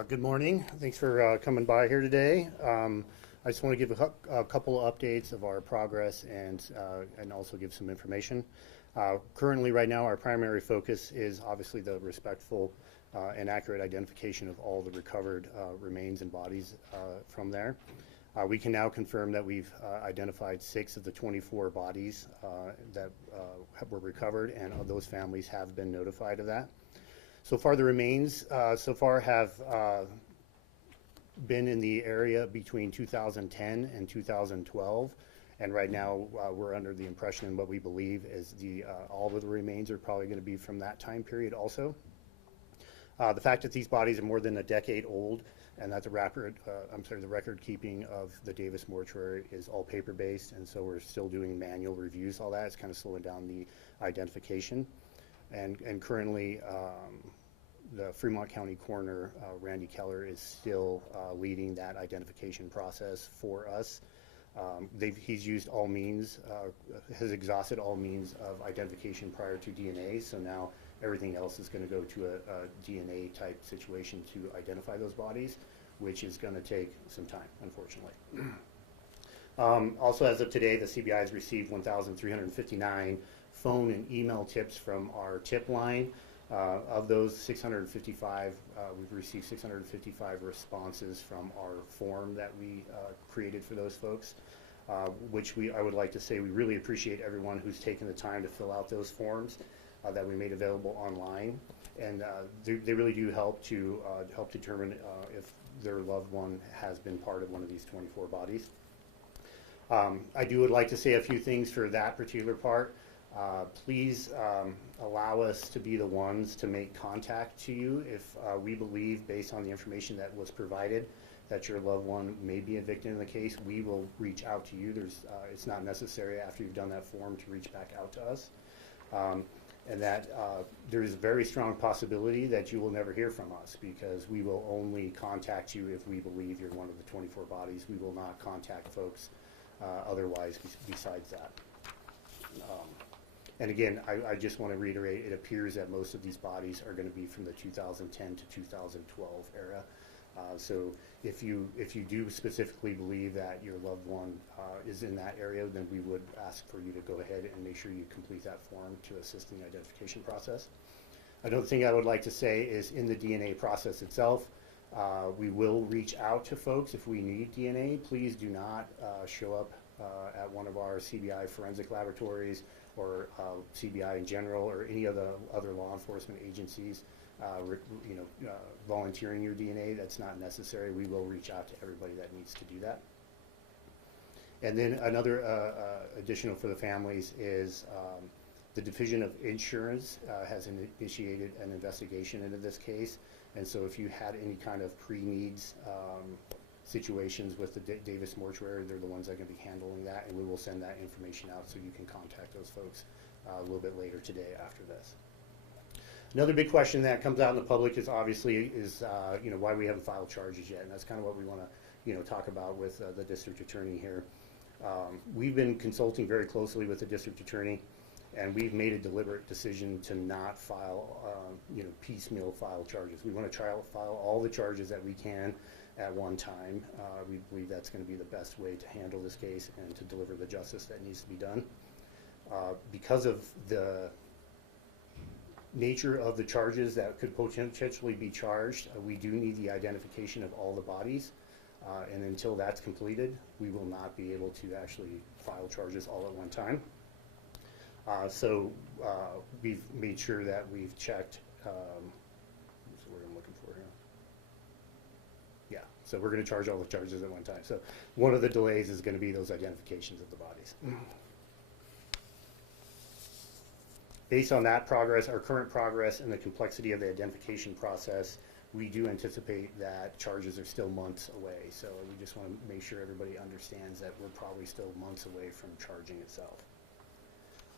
Good morning. Thanks for coming by here today. I just want to give a couple of updates of our progress and also give some information. Currently, right now, our primary focus is obviously the respectful and accurate identification of all the recovered remains and bodies from there. We can now confirm that we've identified 6 of the 24 bodies that were recovered, and those families have been notified of that. So far, the remains so far have been in the area between 2010 and 2012, and right now we're under the impression, and what we believe is all of the remains are probably going to be from that time period also. The fact that these bodies are more than a decade old, and that the record keeping of the Davis Mortuary is all paper-based, and so we're still doing manual reviews. All that is kind of slowing down the identification. And currently, the Fremont County Coroner, Randy Keller, is still leading that identification process for us. He's used all means, has exhausted all means of identification prior to DNA, so now everything else is going to go to a DNA type situation to identify those bodies, which is going to take some time, unfortunately. Also, as of today, the CBI has received 1,359 phone and email tips from our tip line. Of those 655, we've received 655 responses from our form that we created for those folks, which I would like to say we really appreciate everyone who's taken the time to fill out those forms that we made available online. And they really do help to help determine if their loved one has been part of one of these 24 bodies. I would like to say a few things for that particular part. Please allow us to be the ones to make contact to you if we believe, based on the information that was provided, that your loved one may be a victim in the case. We will reach out to you. It's not necessary after you've done that form to reach back out to us. And that there's a very strong possibility that you will never hear from us, because we will only contact you if we believe you're one of the 24 bodies. We will not contact folks otherwise besides that. And again, I just want to reiterate, it appears that most of these bodies are going to be from the 2010 to 2012 era. So if you do specifically believe that your loved one is in that area, then we would ask for you to go ahead and make sure you complete that form to assist in the identification process. Another thing I would like to say is, in the DNA process itself, we will reach out to folks if we need DNA. Please do not show up at one of our CBI forensic laboratories or CBI in general, or any of the other law enforcement agencies volunteering your DNA. That's not necessary. We will reach out to everybody that needs to do that. And then another additional for the families is the Division of Insurance has initiated an investigation into this case. And so if you had any kind of pre-needs situations with the Davis Mortuary, they're the ones that are going to be handling that, and we will send that information out so you can contact those folks a little bit later today after this. Another big question that comes out in the public is obviously why we haven't filed charges yet, and that's kind of what we want to talk about with the district attorney here. We've been consulting very closely with the district attorney, and we've made a deliberate decision to not file piecemeal file charges. We want to try to file all the charges that we can at one time. We believe that's going to be the best way to handle this case and to deliver the justice that needs to be done. Because of the nature of the charges that could potentially be charged, we do need the identification of all the bodies, and until that's completed, we will not be able to actually file charges all at one time. So we've made sure that we've checked, what's the word I'm looking for here? Yeah, so we're going to charge all the charges at one time. So one of the delays is going to be those identifications of the bodies. Based on that progress, our current progress, and the complexity of the identification process, we do anticipate that charges are still months away. So we just want to make sure everybody understands that we're probably still months away from charging itself.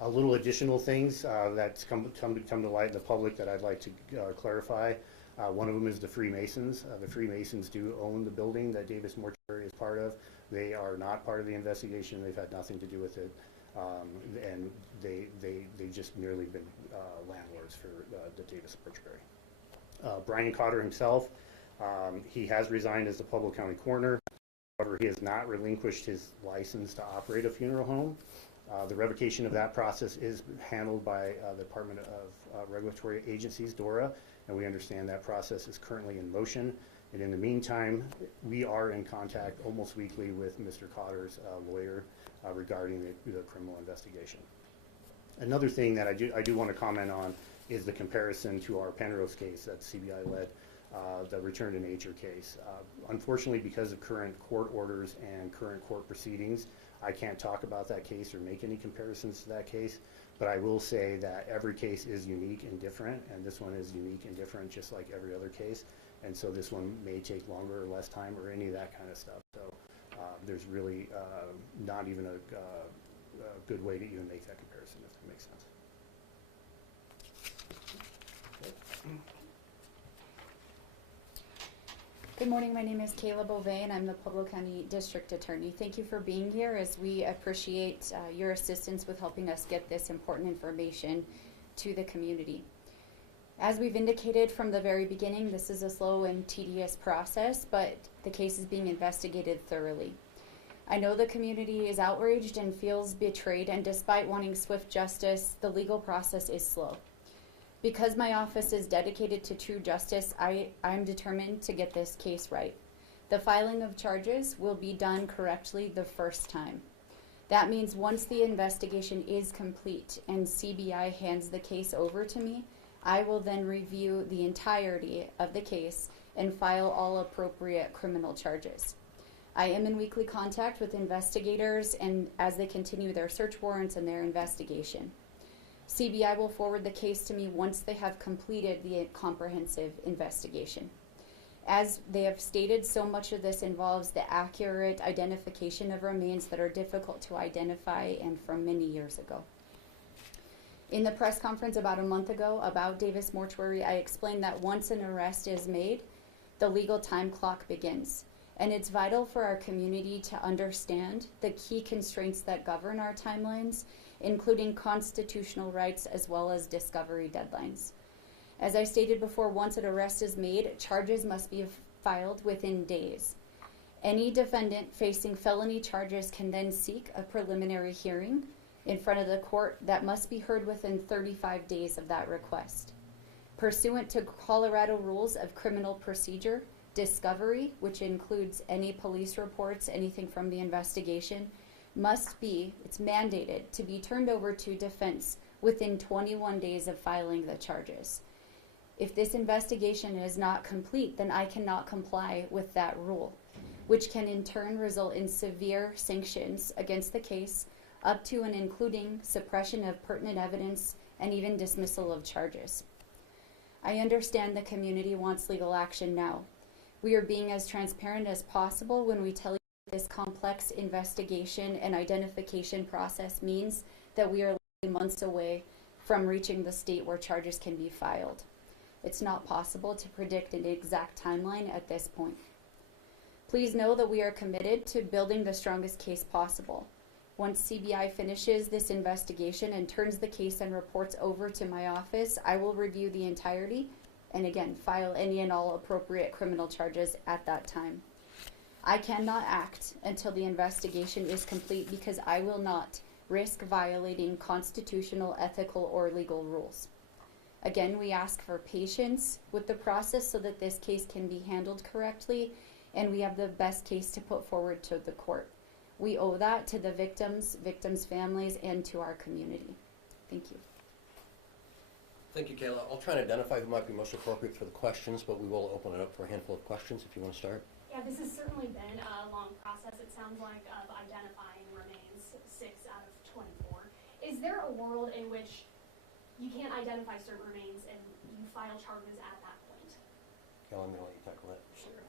A little additional things that's come to light in the public that I'd like to clarify. One of them is the Freemasons. The Freemasons do own the building that Davis Mortuary is part of. They are not part of the investigation. They've had nothing to do with it. And they just merely been landlords for the Davis Mortuary. Brian Cotter himself He has resigned as the Pueblo County coroner. However, he has not relinquished his license to operate a funeral home. The revocation of that process is handled by the Department of Regulatory Agencies, DORA, and we understand that process is currently in motion. And in the meantime, we are in contact almost weekly with Mr. Cotter's lawyer regarding the criminal investigation. Another thing that I do want to comment on is the comparison to our Penrose case that CBI led, the return to nature case. Unfortunately, because of current court orders and current court proceedings, I can't talk about that case or make any comparisons to that case, but I will say that every case is unique and different, and this one is unique and different just like every other case, and so this one may take longer or less time or any of that kind of stuff. So there's really not even a good way to even make that comparison, if that makes sense. Good morning, my name is Kayla Beauvais and I'm the Pueblo County District Attorney. Thank you for being here as we appreciate your assistance with helping us get this important information to the community. As we've indicated from the very beginning, this is a slow and tedious process, but the case is being investigated thoroughly. I know the community is outraged and feels betrayed, and despite wanting swift justice, the legal process is slow. Because my office is dedicated to true justice, I'm determined to get this case right. The filing of charges will be done correctly the first time. That means once the investigation is complete and CBI hands the case over to me, I will then review the entirety of the case and file all appropriate criminal charges. I am in weekly contact with investigators and as they continue their search warrants and their investigation. CBI will forward the case to me once they have completed the comprehensive investigation. As they have stated, so much of this involves the accurate identification of remains that are difficult to identify and from many years ago. In the press conference about a month ago about Davis Mortuary, I explained that once an arrest is made, the legal time clock begins. And it's vital for our community to understand the key constraints that govern our timelines, including constitutional rights as well as discovery deadlines. As I stated before, once an arrest is made, charges must be filed within days. Any defendant facing felony charges can then seek a preliminary hearing in front of the court that must be heard within 35 days of that request. Pursuant to Colorado rules of criminal procedure, discovery, which includes any police reports, anything from the investigation, it's mandated to be turned over to defense within 21 days of filing the charges. If this investigation is not complete, then I cannot comply with that rule, which can in turn result in severe sanctions against the case, up to and including suppression of pertinent evidence and even dismissal of charges. I understand the community wants legal action now. We are being as transparent as possible when we tell you this complex investigation and identification process means that we are months away from reaching the state where charges can be filed. It's not possible to predict an exact timeline at this point. Please know that we are committed to building the strongest case possible. Once CBI finishes this investigation and turns the case and reports over to my office, I will review the entirety and again, file any and all appropriate criminal charges at that time. I cannot act until the investigation is complete because I will not risk violating constitutional, ethical, or legal rules. Again, we ask for patience with the process so that this case can be handled correctly and we have the best case to put forward to the court. We owe that to the victims' families, and to our community. Thank you. Thank you, Kayla. I'll try and identify who might be most appropriate for the questions, but we will open it up for a handful of questions if you want to start. Yeah, this has certainly been a long process, it sounds like, of identifying remains, 6 out of 24. Is there a world in which you can't identify certain remains and you file charges at that point? Kayla, I'm going to let you tackle that. Sure.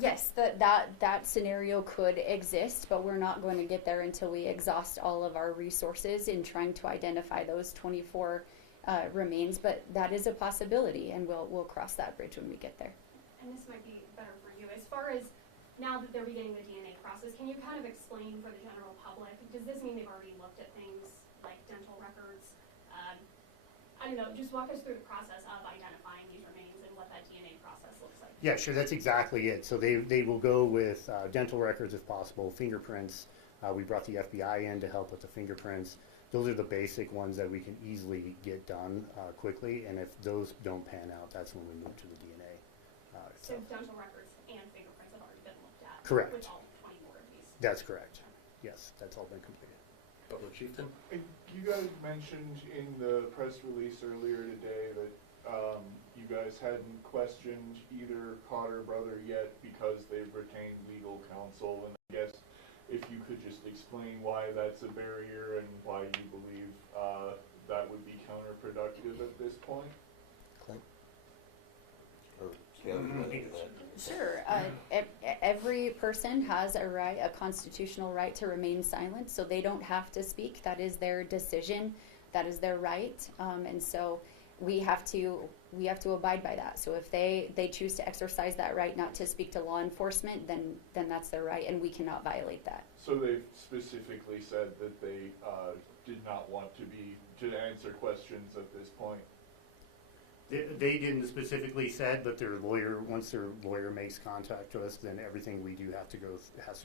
Yes, that scenario could exist, but we're not going to get there until we exhaust all of our resources in trying to identify those 24 remains, but that is a possibility, and we'll cross that bridge when we get there. And this might be better for you. As far as now that they're beginning the DNA process, can you kind of explain for the general public, does this mean they've already looked at things like dental records? I don't know, just walk us through the process of identifying these remains and what that DNA process looks like. Yeah, sure, that's exactly it. So they will go with dental records if possible, fingerprints. We brought the FBI in to help with the fingerprints. Those are the basic ones that we can easily get done quickly, and if those don't pan out, that's when we move to the DNA. So dental records and fingerprints have already been looked at. Correct. With all 24 of these. That's correct. Yes, that's all been completed. Public Chieftain? And you guys mentioned in the press release earlier today that you guys hadn't questioned either Cotter brother yet because they've retained legal counsel, and I guess if you could just explain why that's a barrier and why you believe that would be counterproductive at this point. Clint? Or Caleb, you want to do that? Sure. Every person has a right, a constitutional right to remain silent, so they don't have to speak. That is their decision. That is their right. And so we have to abide by that. So if they choose to exercise that right not to speak to law enforcement, then that's their right, and we cannot violate that. So they've specifically said that they did not want to answer questions at this point. They didn't specifically said, but their lawyer, once their lawyer makes contact to us, then everything we do has to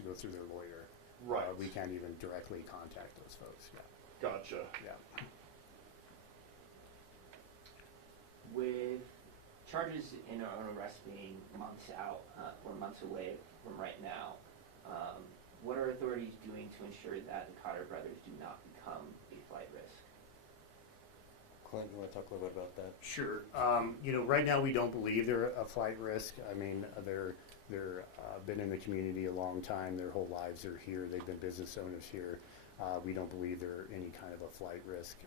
go through their lawyer. Right. We can't even directly contact those folks. Yeah. Gotcha. Yeah. With charges in our own arrest being months out, or months away from right now, what are authorities doing to ensure that the Cotter brothers do not become a flight risk? Clint, you want to talk a little bit about that? Sure. Right now we don't believe they're a flight risk. I mean, they're been in the community a long time. Their whole lives are here. They've been business owners here. We don't believe they're any kind of a flight risk.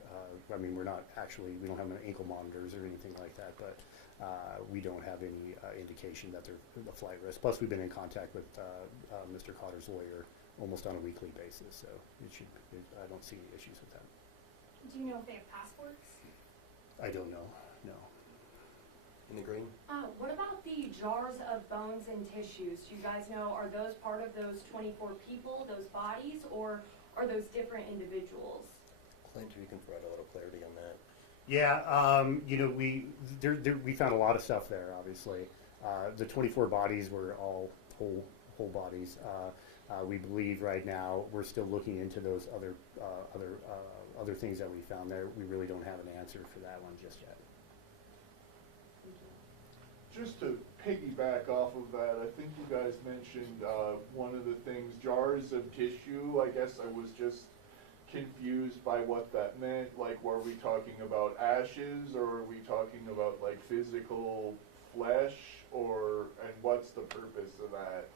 I mean, we don't have ankle monitors or anything like that, but we don't have any indication that they're a flight risk. Plus, we've been in contact with Mr. Cotter's lawyer almost on a weekly basis, so I don't see any issues with that. Do you know if they have passports? I don't know, no. In the green? What about the jars of bones and tissues? Do you guys know, are those part of those 24 people, those bodies, or are those different individuals? Clint, if you can provide a little clarity on that. Yeah, we found a lot of stuff there. Obviously, the 24 bodies were all whole bodies. We believe right now we're still looking into those other things that we found there. We really don't have an answer for that one just yet. Just to piggyback off of that, I think you guys mentioned one of the things, jars of tissue. I guess I was just confused by what that meant. Like, were we talking about ashes, or are we talking about like physical flesh, and what's the purpose of that?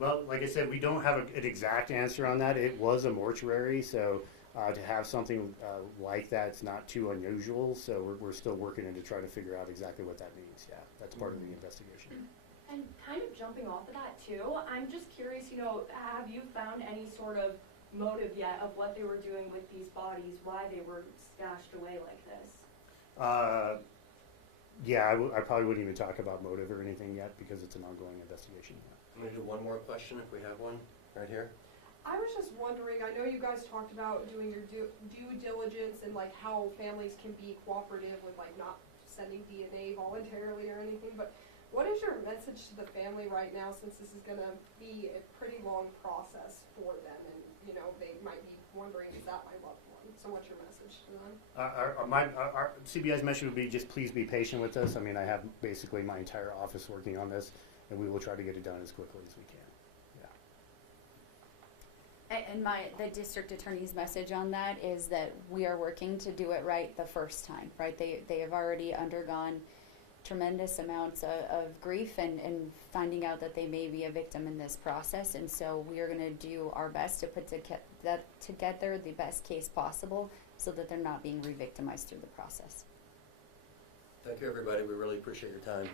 Well, like I said, we don't have an exact answer on that. It was a mortuary, so to have something like that's not too unusual. So we're still working to try to figure out exactly what that means. Yeah, that's part of the investigation. And kind of jumping off of that too, I'm just curious, have you found any sort of motive yet of what they were doing with these bodies, why they were stashed away like this? Yeah, I probably wouldn't even talk about motive or anything yet because it's an ongoing investigation. I'm going to do one more question if we have one right here. I was just wondering, I know you guys talked about doing your due diligence and like how families can be cooperative with like not sending DNA voluntarily or anything, but what is your message to the family right now, since this is going to be a pretty long process for them, and they might be wondering, is that my loved one? So what's your message to them? Our CBI's message would be just please be patient with us. I mean, I have basically my entire office working on this, and we will try to get it done as quickly as we can. And the district attorney's message on that is that we are working to do it right the first time, right? They have already undergone tremendous amounts of grief and finding out that they may be a victim in this process. And so we are going to do our best to put that together the best case possible so that they're not being re-victimized through the process. Thank you, everybody. We really appreciate your time.